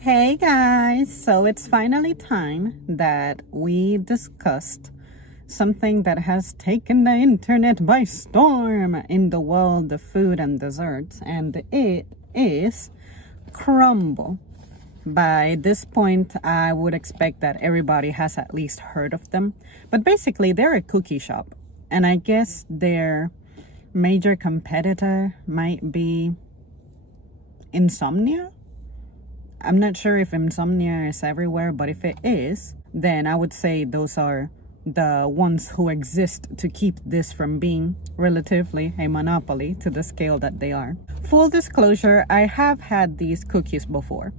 Hey guys, so it's finally time that we discussed something that has taken the internet by storm in the world of food and desserts, and it is Crumbl. By this point, I would expect that everybody has at least heard of them, but basically they're a cookie shop, and I guess their major competitor might be Insomnia. I'm not sure if Insomnia is everywhere, but if it is, then I would say those are the ones who exist to keep this from being relatively a monopoly to the scale that they are. Full disclosure, I have had these cookies before,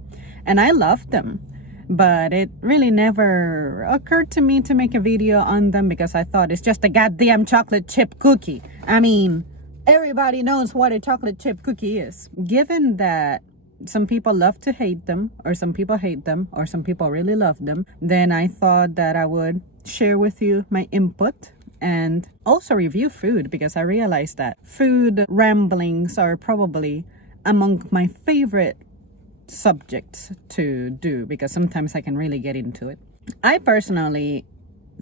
and I loved them, but it really never occurred to me to make a video on them because I thought it's just a goddamn chocolate chip cookie. I mean, everybody knows what a chocolate chip cookie is. Given that some people love to hate them, or some people hate them, or some people really love them, then I thought that I would share with you my input and also review food, because I realized that food ramblings are probably among my favorite subjects to do, because sometimes I can really get into it. I personally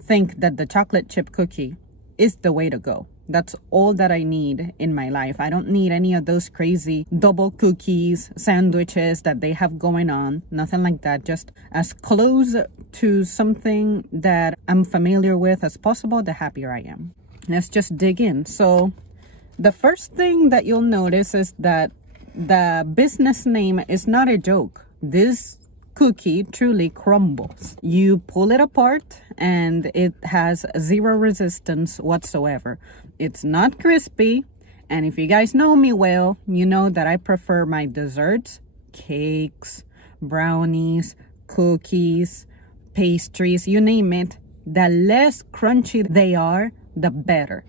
think that the chocolate chip cookie is the way to go. That's all that I need in my life. I don't need any of those crazy double cookies, sandwiches that they have going on. Nothing like that. Just as close to something that I'm familiar with as possible, the happier I am. Let's just dig in. So the first thing that you'll notice is that the business name is not a joke. This cookie truly crumbles. You pull it apart and it has zero resistance whatsoever. It's not crispy, and if you guys know me well, you know that I prefer my desserts, cakes, brownies, cookies, pastries, you name it, the less crunchy they are, the better.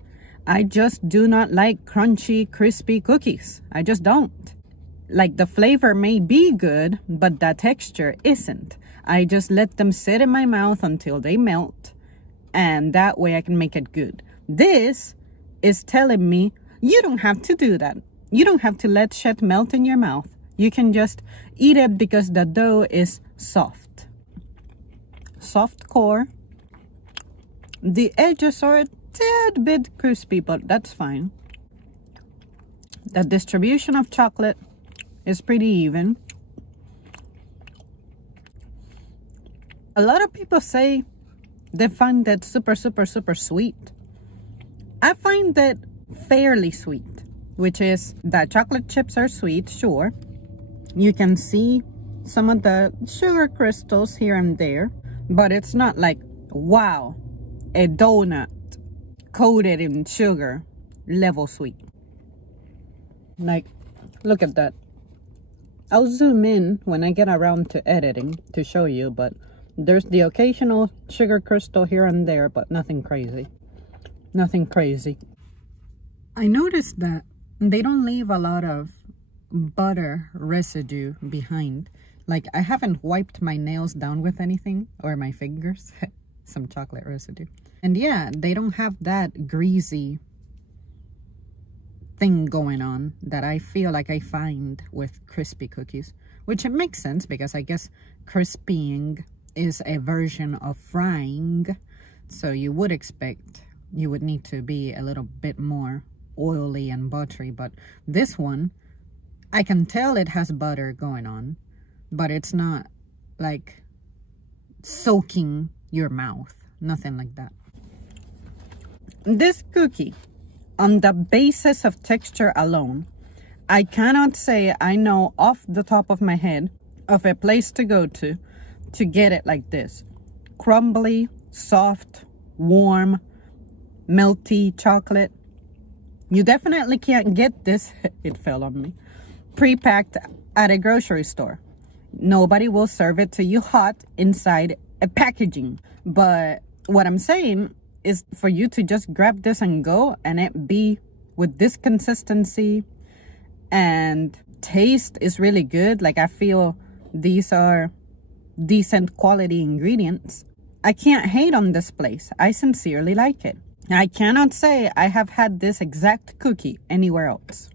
I just do not like crunchy, crispy cookies. I just don't. Like, the flavor may be good, but the texture isn't. I just let them sit in my mouth until they melt, and that way I can make it good. This is telling me you don't have to do that. You don't have to let shit melt in your mouth. You can just eat it because the dough is soft. Soft core. The edges are a tad bit crispy, but that's fine. The distribution of chocolate is pretty even. A lot of people say they find that super sweet. I find that fairly sweet, which is that chocolate chips are sweet, sure. You can see some of the sugar crystals here and there, but it's not like, wow, a donut coated in sugar level sweet. Like, look at that. I'll zoom in when I get around to editing to show you, but there's the occasional sugar crystal here and there, but nothing crazy. Nothing crazy. I noticed that they don't leave a lot of butter residue behind. Like, I haven't wiped my nails down with anything, or my fingers. Some chocolate residue. And yeah, they don't have that greasy thing going on that I feel like I find with crispy cookies, which it makes sense because I guess crispying is a version of frying, so you would expect you would need to be a little bit more oily and buttery. But this one, I can tell it has butter going on, but it's not like soaking your mouth, nothing like that. This cookie, on the basis of texture alone, I cannot say I know off the top of my head of a place to go to get it like this. Crumbly, soft, warm, melty chocolate. You definitely can't get this, it fell on me, pre-packed at a grocery store. Nobody will serve it to you hot inside a packaging. But what I'm saying is for you to just grab this and go, and it be with this consistency and taste is really good. Like, I feel these are decent quality ingredients. I can't hate on this place. I sincerely like it. I cannot say I have had this exact cookie anywhere else.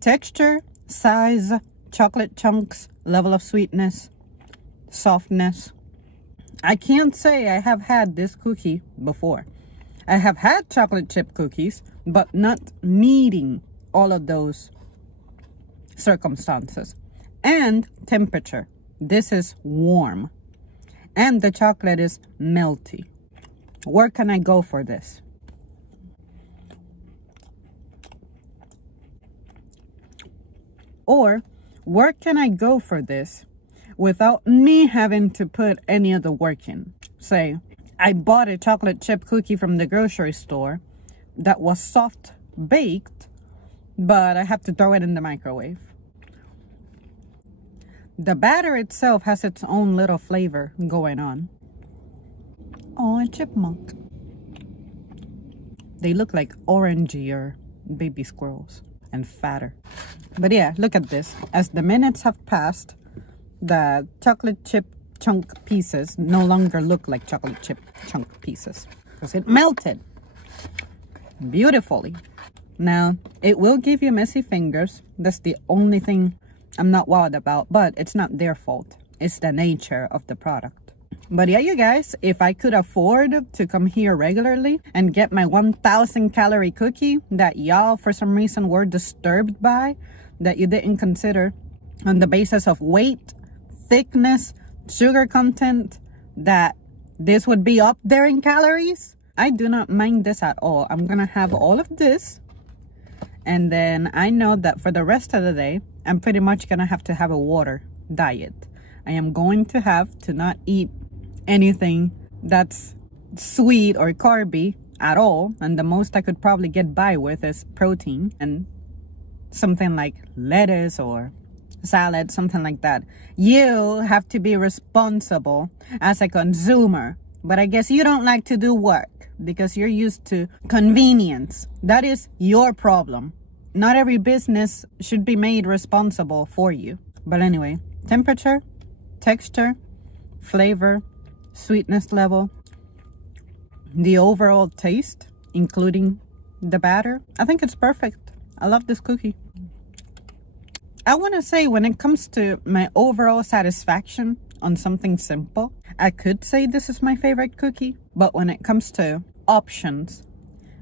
Texture, size, chocolate chunks, level of sweetness, softness. I can't say I have had this cookie before. I have had chocolate chip cookies, but not meeting all of those circumstances. And temperature. This is warm. And the chocolate is melty. Where can I go for this? Or where can I go for this without me having to put any of the work in? Say, I bought a chocolate chip cookie from the grocery store that was soft baked, but I have to throw it in the microwave. The batter itself has its own little flavor going on. Oh, a chipmunk. They look like orangier baby squirrels and fatter. But yeah, look at this. As the minutes have passed, the chocolate chip chunk pieces no longer look like chocolate chip chunk pieces because it melted beautifully. Now, it will give you messy fingers. That's the only thing I'm not wild about, but it's not their fault. It's the nature of the product. But yeah, you guys, if I could afford to come here regularly and get my 1,000 calorie cookie that y'all for some reason were disturbed by, that you didn't consider on the basis of weight, thickness, sugar content, that this would be up there in calories, I do not mind this at all. I'm gonna have all of this, and then I know that for the rest of the day I'm pretty much gonna have to have a water diet. I am going to have to not eat anything that's sweet or carby at all, and the most I could probably get by with is protein and something like lettuce or salad, something like that. You have to be responsible as a consumer, but I guess you don't like to do work because you're used to convenience. That is your problem. Not every business should be made responsible for you. But anyway, temperature, texture, flavor, sweetness level, the overall taste, including the batter, I think it's perfect. I love this cookie. I want to say when it comes to my overall satisfaction on something simple, I could say this is my favorite cookie. But when it comes to options,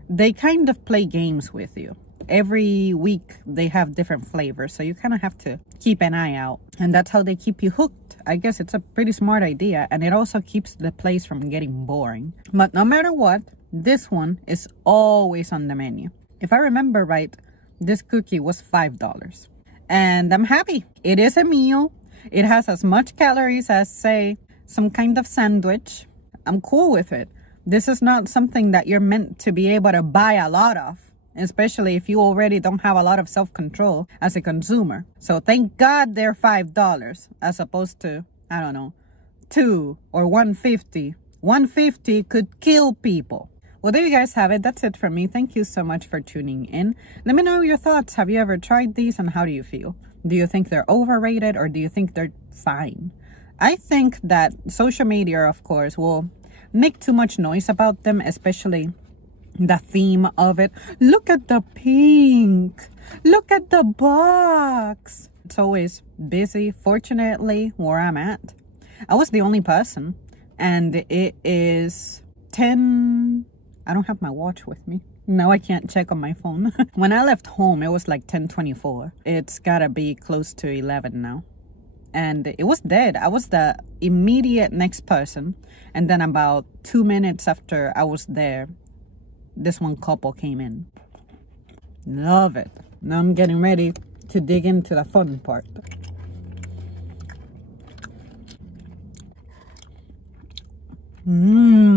they kind of play games with you. Every week they have different flavors, so you kind of have to keep an eye out, and that's how they keep you hooked. I guess it's a pretty smart idea, and it also keeps the place from getting boring. But no matter what, this one is always on the menu. If I remember right, this cookie was $5, and I'm happy. It is a meal. It has as much calories as, say, some kind of sandwich. I'm cool with it. This is not something that you're meant to be able to buy a lot of, especially if you already don't have a lot of self-control as a consumer. So thank God they're $5 as opposed to, I don't know, $2 or $1.50. $1.50 could kill people. Well, there you guys have it. That's it for me. Thank you so much for tuning in. Let me know your thoughts. Have you ever tried these and how do you feel? Do you think they're overrated or do you think they're fine? I think that social media, of course, will make too much noise about them, especially the theme of it. Look at the pink. Look at the box. It's always busy. Fortunately, where I'm at, I was the only person, and it is 10. I don't have my watch with me. Now I can't check on my phone. When I left home, it was like 10:24. It's gotta be close to 11 now. And it was dead. I was the immediate next person. And then about 2 minutes after I was there, this one couple came in. Love it. Now I'm getting ready to dig into the fun part. Mmm.